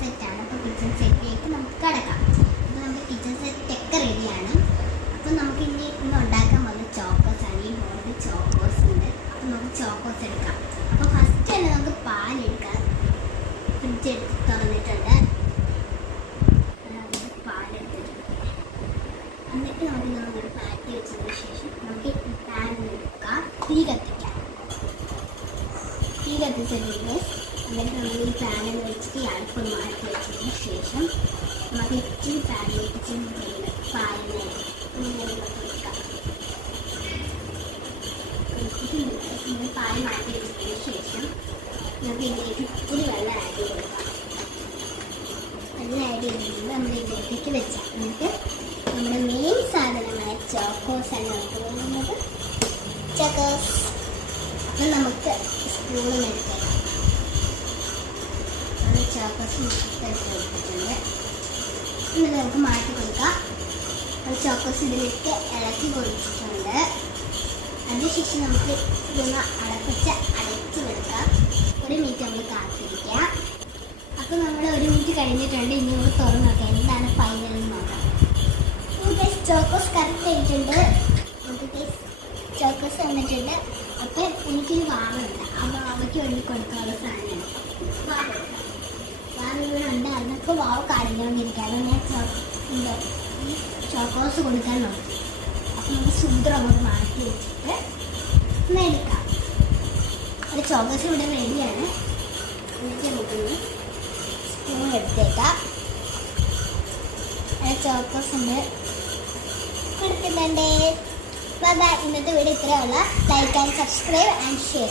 സെറ്റാണ്. അപ്പോൾ കിച്ചൺ സെറ്റിലേക്ക് നമുക്ക് കിടക്കാം. അപ്പോൾ നമ്മുടെ കിച്ചൺ സെറ്റൊക്കെ റെഡിയാണ്. അപ്പോൾ നമുക്ക് ഇന്ന് ഉണ്ടാക്കാൻ പോകുന്ന ചോക്കോസ് ആണ്. ഈ ബോർഡ് ചോക്കോസ് ഉണ്ട്. അപ്പോൾ നമുക്ക് ചോക്കോസ് എടുക്കാം. അപ്പോൾ ഫസ്റ്റ് തന്നെ നമുക്ക് പാലെടുക്കാം. ഫ്രിഡ്ജ് എടുത്ത് തുറന്നിട്ടുണ്ട്. പാലെടുത്തിട്ടുണ്ട്. എന്നിട്ട് നമുക്ക് പാറ്റി വെച്ചതിന് ശേഷം നമുക്ക് ഈ പാൻ എടുക്കാം. തീ കത്തിക്കാം. തീ കത്തിച്ചിട്ടുണ്ട്. എന്നിട്ട് നമ്മൾ ഈ പാനിൽ വെച്ചിട്ട് ഈ അടുപ്പ് മാറ്റി വെച്ചതിന് ശേഷം നമുക്ക് ഇച്ചിരി പാനിലേക്ക് ചെന്നിട്ടുണ്ട് പാലിനായിട്ട് കൊടുക്കാം. പാൽ മാറ്റി വെച്ചതിന് ശേഷം നമുക്ക് ഇതിലേക്ക് ഇച്ചിരി വെള്ളം ആഡ് ചെയ്ത് കൊടുക്കാം. വെള്ളം ആഡ് ചെയ്തിട്ട് നമ്മൾ ഇതിലേക്ക് വെച്ചാൽ എന്നിട്ട് നമ്മുടെ മെയിൻ സാധനമായ ചോക്കോസ് ആണ് നമുക്ക് വേണ്ടുന്നത്. ചോക്കോസ് അപ്പം നമുക്ക് സ്പൂണും എടുക്കാം. ചോക്കോസ് എടുത്തിട്ടുണ്ട്. എന്നിട്ട് നമുക്ക് മാറ്റി കൊടുക്കാം. അത് ചോക്കോസ് ഇതിലേക്ക് ഇളക്കി കൊടുത്തിട്ടുണ്ട്. അതിനുശേഷം നമുക്ക് ഇതൊന്ന് അടച്ച് കൊടുക്കാം. 1 മിനിറ്റ് നമ്മൾ കാത്തിരിക്കാം. അപ്പോൾ നമ്മൾ 1 മിനിറ്റ് കഴിഞ്ഞിട്ടുണ്ട്. ഇനി നമുക്ക് തുറന്ന് നോക്കാം എന്താണ് ഫൈനൽ എന്ന് നോക്കാം. ചോക്കോസ് കറക്റ്റ് ആയിട്ടുണ്ട്. ചോക്കോസ് വന്നിട്ടുണ്ട്. അപ്പോൾ എനിക്കൊരു വാവുണ്ട്. ആ വാവയ്ക്ക് വേണ്ടി കൊടുക്കാനുള്ള സാധനമാണ് ഇവിടെ ഉണ്ടായിരുന്നു. അപ്പോൾ വാവ് കാണിക്കാണ്ടിരിക്കാതെ ഞാൻ ചോക്കോസ് കൊടുക്കാൻ നോക്കി. അപ്പോൾ നമുക്ക് സുന്ദരം അങ്ങോട്ട് മാറ്റി വെച്ചിട്ട് എടുക്കാം. അത് ചോക്കോസ് ഇവിടെ റെഡിയാണ്. എന്നിട്ട് നമുക്കൊന്ന് സ്പൂൺ എടുത്തേക്കാം. ചോക്കോസ് ഉണ്ട് കൊടുക്കുന്നുണ്ട്. ബൈ. ഇന്നത്തെ വീഡിയോ ഇത്രയുള്ള. Like and subscribe and share.